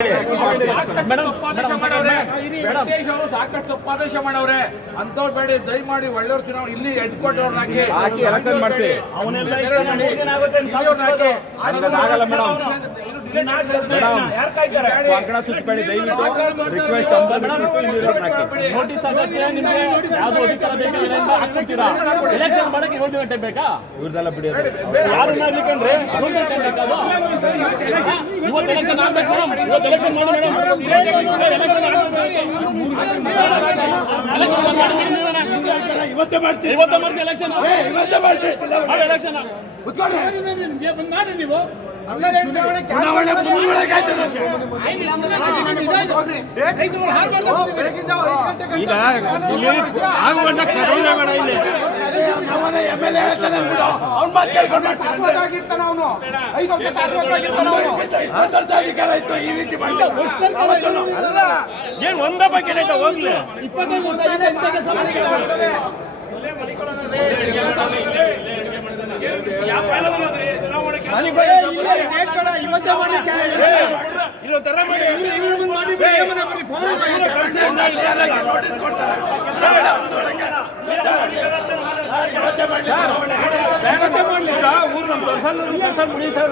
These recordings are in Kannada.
ವೆಂಕಟೇಶ್ ಅವರು ಸಾಕಷ್ಟು ತಪ್ಪಾದೇಶ ಮಾಡವ್ರೆ ಅಂತವ್ರು ಬೇಡಿ ದಯಮಾಡಿ ಒಳ್ಳೆಯವ್ರ ಚುನಾವಣೆ ಇಲ್ಲಿ ಹೆಡ್ ಕ್ವಾರ್ಟರ್ ಹಾಕಿ ಎಲೆಕ್ಷನ್ ಮಾಡ್ತೀವಿ. ನೋಟಿಸ್ ಯಾವ್ದು ಅಧಿಕಾರ ಬೇಕಾಗಿಲ್ಲ ಎಲೆಕ್ಷನ್ ಮಾಡಕ್ಕೆ 1 ಗಂಟೆ ಬೇಕಾ? ಇವ್ರದೆಲ್ಲ ಬಿಡಿ, ಯಾರು ಮಾಡ್ಲಿಕ್ಕಂದ್ರೆ ಎಲೆಕ್ಷನ್ ಆಗ್ಬೇಕು ಮೇಡಮ್, ಎಲೆಕ್ಷನ್ ಮಾಡಿ ಮೇಡಮ್, ಇವತ್ತೇ ಮಾಡ್ತೀವಿ ಎಲೆಕ್ಷನ್ ಮಾಡಿ ನೀವು ಚುನಾವಣೆ ಈಗ ಇಲ್ಲಿ ಆಗುವಂತ ಬೇಡ ಇಲ್ಲಿ MLA ಹೇಳ್ತಾನೆ ಅವ್ನ ಮಾತು ಕೇಳ್ಕೊಂಡು ಶಾಶ್ವತವಾಗಿರ್ತಾನೆ ಅವನು 5 ವರ್ಷ ಶಾಶ್ವತವಾಗಿರ್ತಾನೆ ಅವನು 20 ವರ್ಷ ಅಧಿಕಾರ ಇತ್ತು ಈ ರೀತಿ ಮಾಡಿ ಅಲ್ಲ ಏನ್ ಒಂದ ಬಗ್ಗೆ ಹೋಗ್ಲಿ 25 ವರ್ಷ ಇಂಥ ಕೆಲಸ ಮಾಡಿದ್ದಾರೆ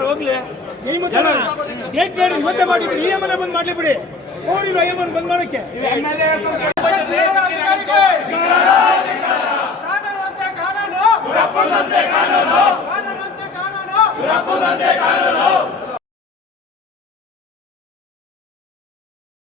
ಹೋಗ್ಲಿ ಇವತ್ತೇ ಮಾಡಿಬಿಡಿ, ನಿಯಮನ ಬಂದ್ ಮಾಡ್ಲಿ ಬಿಡಿ, ಹೋಗಿ ನಿಯಮನ ಬಂದ್ ಮಾಡಕ್ಕೆ ಕಾನೂನು